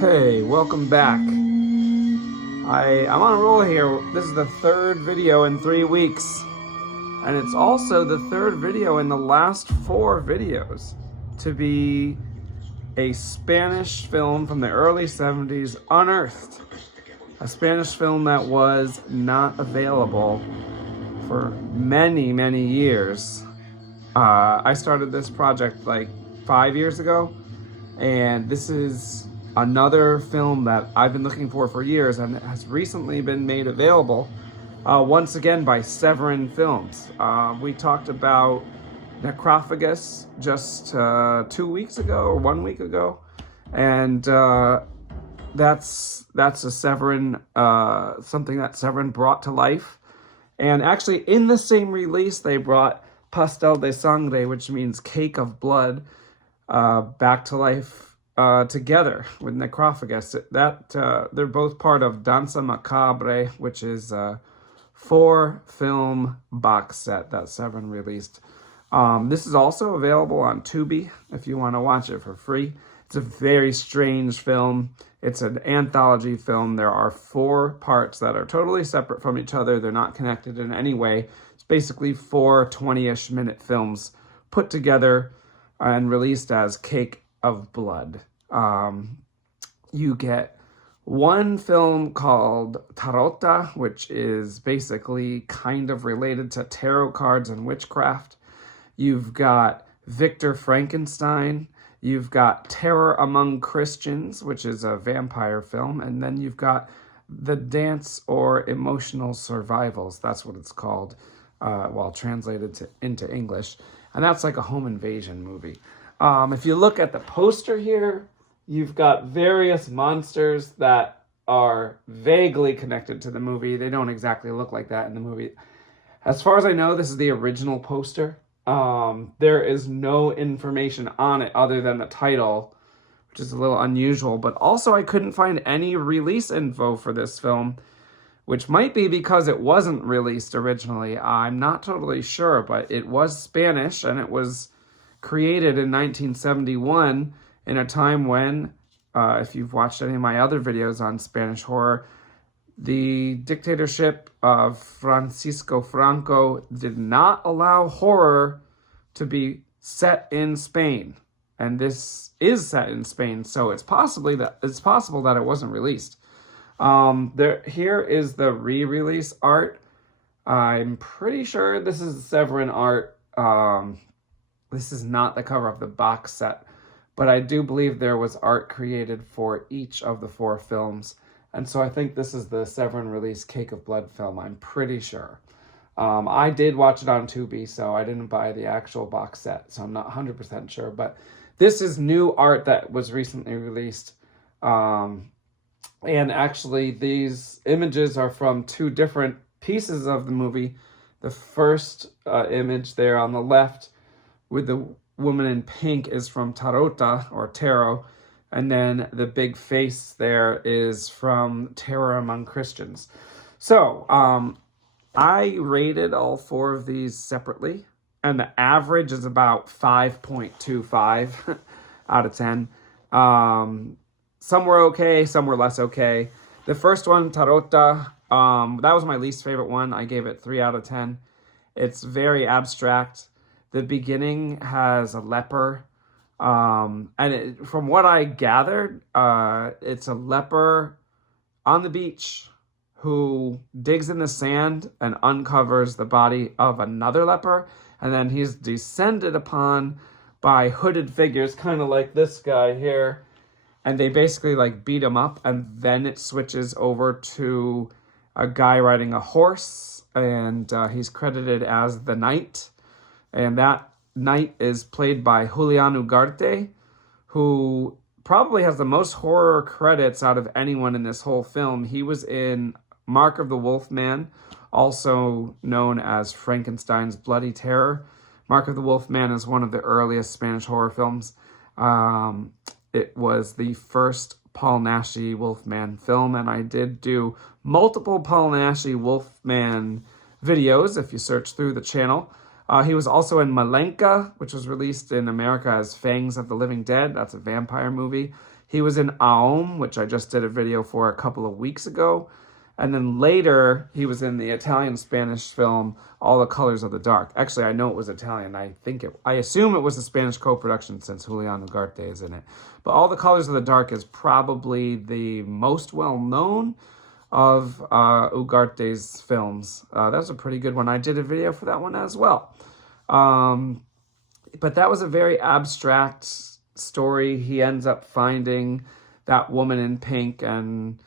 Hey, welcome back. I'm on a roll here. This is the third video in 3 weeks. And it's also the third video in the last 4 videos to be a Spanish film from the early 70s, Unearthed. A Spanish film that was not available for many, many years. I started this project like 5 years ago, and this is another film that I've been looking for years, and it has recently been made available once again by Severin Films. We talked about Necrophagus just 2 weeks ago or 1 week ago, and that's a Severin, something that Severin brought to life. And actually in the same release they brought Pastel de Sangre, which means cake of blood, back to life together with Necrophagus. They're both part of Danza Macabre, which is a 4-film box set that Severin released. This is also available on Tubi if you want to watch it for free. It's a very strange film. It's an anthology film. There are 4 parts that are totally separate from each other. They're not connected in any way. It's basically 4 20-ish minute films put together and released as Cake of Blood. You get one film called Tarota, which is basically kind of related to tarot cards and witchcraft. You've got Victor Frankenstein. You've got Terror Among Christians, which is a vampire film. And then you've got The Dance or Emotional Survivals. That's what it's called, well, translated into English. And that's like a home invasion movie. If you look at the poster here, you've got various monsters that are vaguely connected to the movie. They don't exactly look like that in the movie. As far as I know, this is the original poster. There is no information on it other than the title, which is a little unusual. But also, I couldn't find any release info for this film, which might be because it wasn't released originally. I'm not totally sure, but it was Spanish, and it was created in 1971 in a time when, if you've watched any of my other videos on Spanish horror, the dictatorship of Francisco Franco did not allow horror to be set in Spain. And this is set in Spain, so it's possible that it wasn't released. Here is the re-release art. I'm pretty sure this is Severin art. This is not the cover of the box set, but I do believe there was art created for each of the 4 films. And so I think this is the Severin release Cake of Blood film, I'm pretty sure. I did watch it on Tubi, so I didn't buy the actual box set, so I'm not 100% sure. But this is new art that was recently released. And actually, these images are from 2 different pieces of the movie. The first image there on the left with the woman in pink is from Tarota, or Tarot, and then the big face there is from Terror Among Christians. So, I rated all 4 of these separately, and the average is about 5.25 out of 10. Some were okay, some were less okay. The first one, Tarota, that was my least favorite one. I gave it 3 out of 10. It's very abstract. The beginning has a leper, and from what I gathered, it's a leper on the beach who digs in the sand and uncovers the body of another leper, and then he's descended upon by hooded figures, kind of like this guy here, and they basically like beat him up, and then it switches over to a guy riding a horse, and he's credited as the knight. And that knight is played by Julian Ugarte, who probably has the most horror credits out of anyone in this whole film. He was in Mark of the Wolf Man, also known as Frankenstein's Bloody Terror. Mark of the Wolf Man is one of the earliest Spanish horror films. It was the first Paul Naschy Wolfman film, and I did do multiple Paul Naschy Wolfman videos if you search through the channel. He was also in Malenka, which was released in America as Fangs of the Living Dead. That's a vampire movie. He was in Aum, which I just did a video for a couple of weeks ago. And then later, he was in the Italian-Spanish film All the Colors of the Dark. Actually, I know it was Italian. I assume it was a Spanish co-production since Julian Ugarte is in it. But All the Colors of the Dark is probably the most well-known of Ugarte's films. That was a pretty good one. I did a video for that one as well. But that was a very abstract story. He ends up finding that woman in pink, and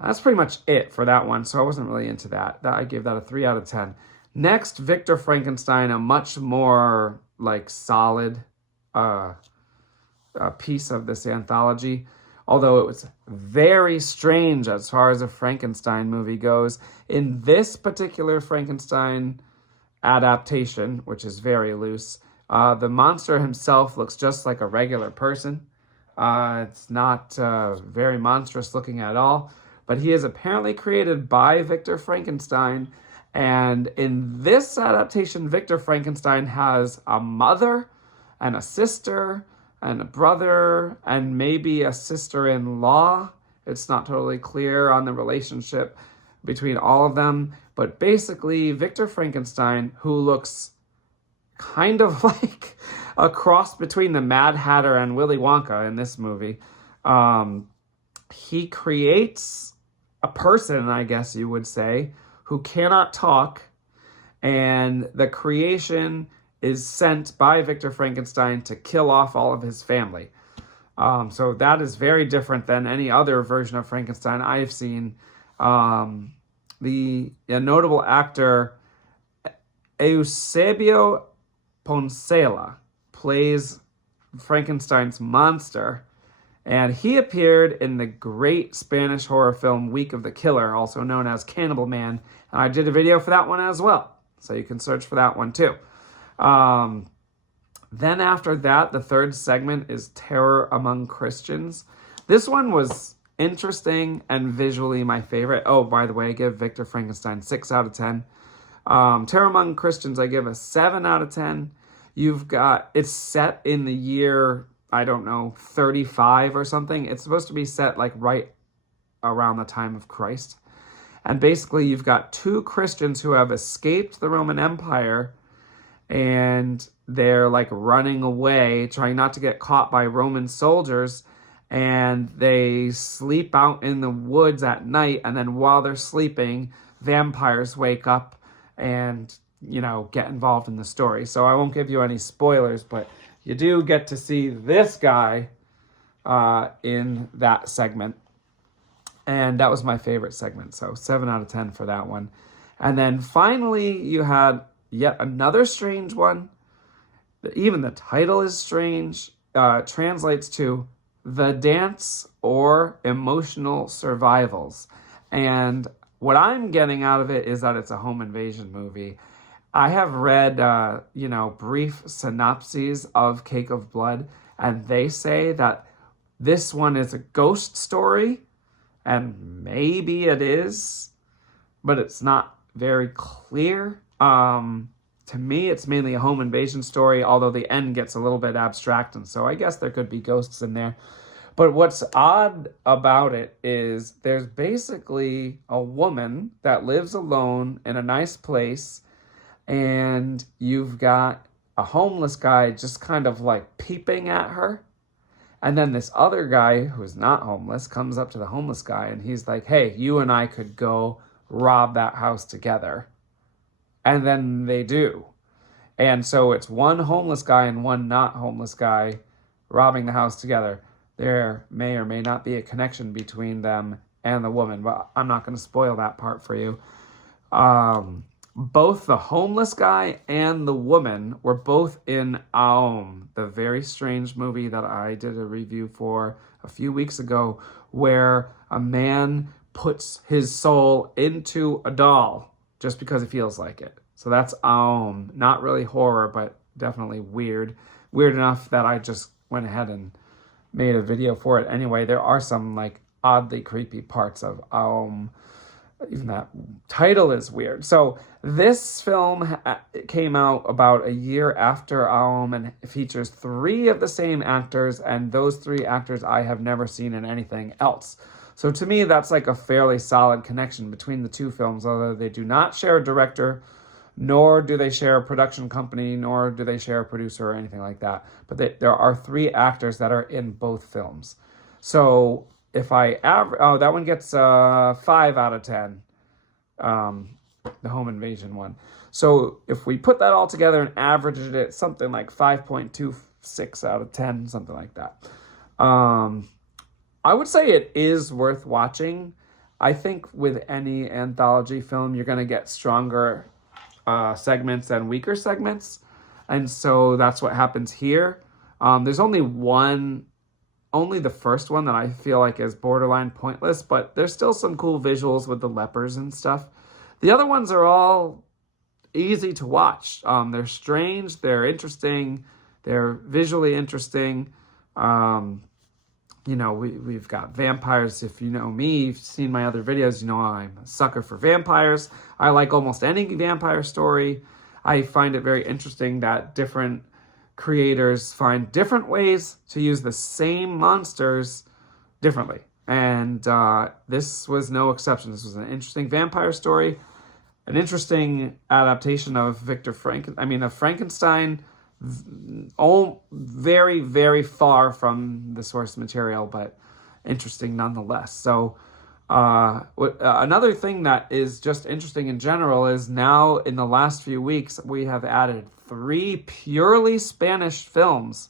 that's pretty much it for that one. So I wasn't really into that. I gave that a 3 out of 10. Next, Victor Frankenstein, a much more like solid piece of this anthology. Although it was very strange as far as a Frankenstein movie goes. In this particular Frankenstein adaptation, which is very loose, the monster himself looks just like a regular person. It's not very monstrous looking at all. But he is apparently created by Victor Frankenstein. And in this adaptation, Victor Frankenstein has a mother and a sister and a brother and maybe a sister-in-law. It's not totally clear on the relationship between all of them. But basically, Victor Frankenstein, who looks kind of like a cross between the Mad Hatter and Willy Wonka in this movie, he creates a person, I guess you would say, who cannot talk, and the creation is sent by Victor Frankenstein to kill off all of his family. So that is very different than any other version of Frankenstein I've seen. The notable actor Eusebio Poncela plays Frankenstein's monster, and he appeared in the great Spanish horror film Week of the Killer, also known as Cannibal Man, and I did a video for that one as well, so you can search for that one too. Then after that, the third segment is Terror Among Christians. This one was interesting and visually my favorite. Oh, by the way, I give Victor Frankenstein 6 out of 10. Terror Among Christians, I give a 7 out of 10. It's set in the year, I don't know, 35 or something. It's supposed to be set like right around the time of Christ. And basically you've got 2 Christians who have escaped the Roman Empire, and they're like running away, trying not to get caught by Roman soldiers. And they sleep out in the woods at night. And then while they're sleeping, vampires wake up and, get involved in the story. So I won't give you any spoilers, but you do get to see this guy in that segment. And that was my favorite segment. So 7 out of 10 for that one. And then finally, you had yet another strange one. Even the title is strange. Translates to The Dance or Emotional Survivals. And what I'm getting out of it is that it's a home invasion movie. I have read, brief synopses of Cake of Blood, and they say that this one is a ghost story, and maybe it is, but it's not very clear. To me, it's mainly a home invasion story, although the end gets a little bit abstract, and so I guess there could be ghosts in there. But what's odd about it is there's basically a woman that lives alone in a nice place, and you've got a homeless guy just kind of like peeping at her. And then this other guy who's not homeless comes up to the homeless guy, and he's like, hey, you and I could go rob that house together. And then they do. And so it's one homeless guy and one not homeless guy robbing the house together. There may or may not be a connection between them and the woman, but I'm not going to spoil that part for you. Both the homeless guy and the woman were both in Aum, the very strange movie that I did a review for a few weeks ago, where a man puts his soul into a doll just because he feels like it. So that's Aum. Not really horror, but definitely weird. Weird enough that I just went ahead and made a video for it anyway. There are some like oddly creepy parts of Aum. Even that title is weird. So this film came out about a year after Aum, and it features 3 of the same actors, and those 3 actors I have never seen in anything else. So to me, that's like a fairly solid connection between the 2 films, although they do not share a director, nor do they share a production company, nor do they share a producer or anything like that. But there are 3 actors that are in both films. So if I average, oh, that one gets 5 out of 10, the home invasion one. So if we put that all together and average it, something like 5.26 out of 10, something like that. I would say it is worth watching. I think with any anthology film, you're going to get stronger segments and weaker segments. And so that's what happens here. There's only the first one that I feel like is borderline pointless, but there's still some cool visuals with the lepers and stuff. The other ones are all easy to watch. They're strange, they're interesting, they're visually interesting. You know, we've got vampires. If you know me, you've seen my other videos, you know I'm a sucker for vampires. I like almost any vampire story. I find it very interesting that different creators find different ways to use the same monsters differently. And this was no exception. This was an interesting vampire story, an interesting adaptation of Frankenstein, all very, very far from the source material, but interesting nonetheless. So another thing that is just interesting in general is now in the last few weeks, we have added 3 purely Spanish films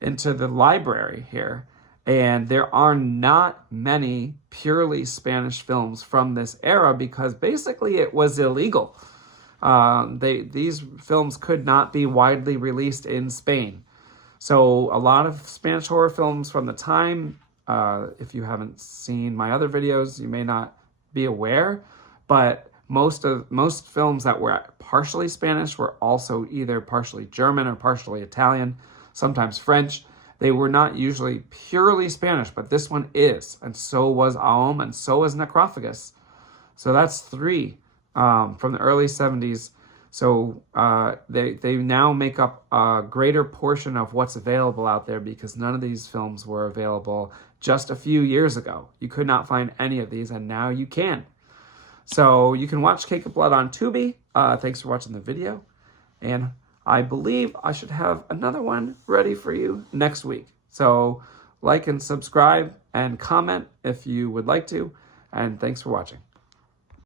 into the library here. And there are not many purely Spanish films from this era because basically it was illegal. These films could not be widely released in Spain. So a lot of Spanish horror films from the time, if you haven't seen my other videos, you may not be aware, but most films that were partially Spanish were also either partially German or partially Italian, sometimes French. They were not usually purely Spanish, but this one is, and so was Aum, and so was Necrophagus. So that's 3 from the early 70s. So they now make up a greater portion of what's available out there because none of these films were available just a few years ago. You could not find any of these, and now you can. So you can watch Cake of Blood on Tubi. Thanks for watching the video. And I believe I should have another one ready for you next week. So like and subscribe and comment if you would like to. And thanks for watching.